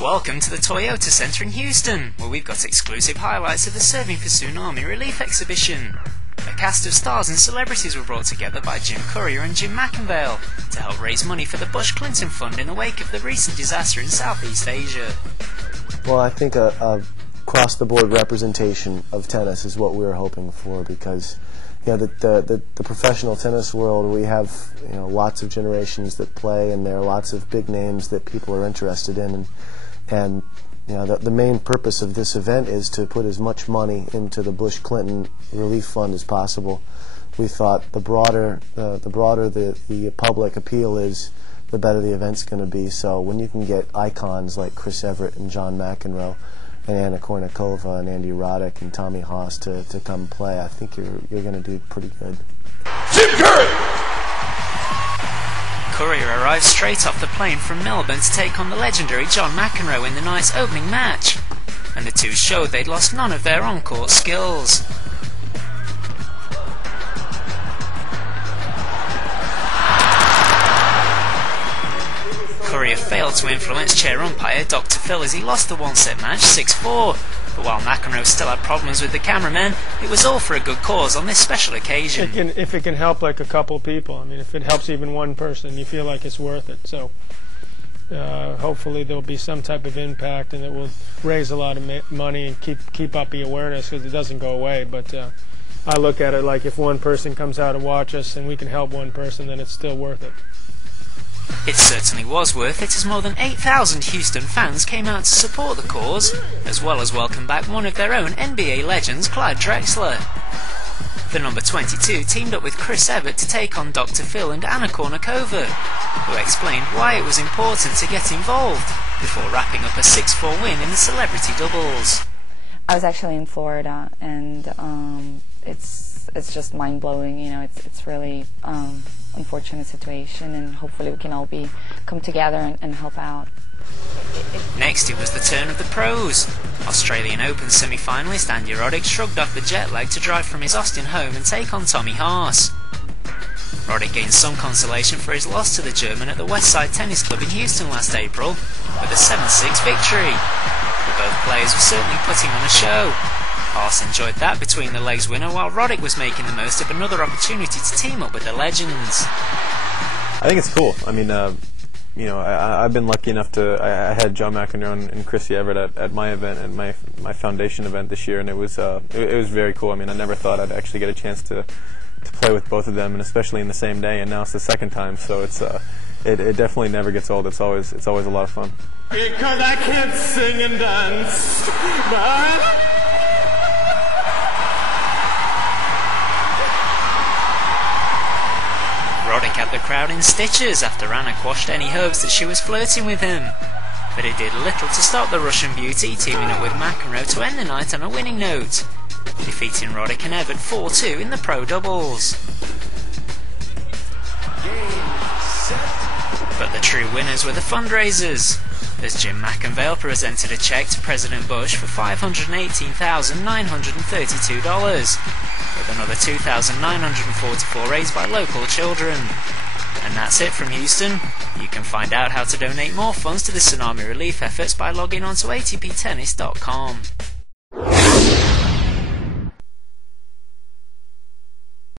Welcome to the Toyota Centre in Houston, where we've got exclusive highlights of the Serving for Tsunami Relief exhibition. A cast of stars and celebrities were brought together by Jim Courier and Jim McInvale to help raise money for the Bush Clinton Fund in the wake of the recent disaster in Southeast Asia. Well, I think a across-the-board representation of tennis is what we're hoping for, because the professional tennis world, we have lots of generations that play, and there are lots of big names that people are interested in, and the main purpose of this event is to put as much money into the Bush Clinton Relief Fund as possible. We thought the broader the public appeal is, the better the event's going to be. So when you can get icons like Chris Everett and John McEnroe and Anna Kournikova and Andy Roddick and Tommy Haas to come play, I think you're going to do pretty good. Jim Curry! Courier arrived straight off the plane from Melbourne to take on the legendary John McEnroe in the night's opening match, and the two showed they'd lost none of their on-court skills. Courier failed to influence chair umpire Dr. Phil as he lost the one-set match 6-4. But while McEnroe still had problems with the cameramen, it was all for a good cause on this special occasion. If it can help like a couple people, I mean, if it helps even one person, you feel like it's worth it. So hopefully there'll be some type of impact, and it will raise a lot of money and keep up the awareness, because it doesn't go away. But I look at it like, if one person comes out and watch us and we can help one person, then it's still worth it. It certainly was worth it, as more than 8,000 Houston fans came out to support the cause, as well as welcome back one of their own NBA legends, Clyde Drexler. The number 22 teamed up with Chris Everett to take on Dr. Phil and Anna Kournikova, who explained why it was important to get involved, before wrapping up a 6-4 win in the celebrity doubles. I was actually in Florida, and it's just mind-blowing. It's really unfortunate situation, and hopefully we can all come together and help out. Next, it was the turn of the pros. Australian Open semi-finalist Andy Roddick shrugged off the jet lag to drive from his Austin home and take on Tommy Haas. Roddick gained some consolation for his loss to the German at the Westside Tennis Club in Houston last April with a 7-6 victory. But both players were certainly putting on a show. Haas enjoyed that between the legs winner, while Roddick was making the most of another opportunity to team up with the legends. I think it's cool. I mean, I've been lucky enough to. I had John McEnroe and Chrissy Everett at my event, and my foundation event this year, and it was very cool. I mean, I never thought I'd actually get a chance to play with both of them, and especially in the same day. And now it's the second time, so it definitely never gets old. It's always a lot of fun. Because I can't sing and dance, but Roddick had the crowd in stitches after Anna quashed any hopes that she was flirting with him. But it did little to stop the Russian beauty teaming up with McEnroe to end the night on a winning note, defeating Roddick and Everett 4-2 in the pro doubles. But the true winners were the fundraisers, as Jim McInvale presented a cheque to President Bush for $518,932, with another $2,944 raised by local children. And that's it from Houston. You can find out how to donate more funds to the tsunami relief efforts by logging on to atptennis.com.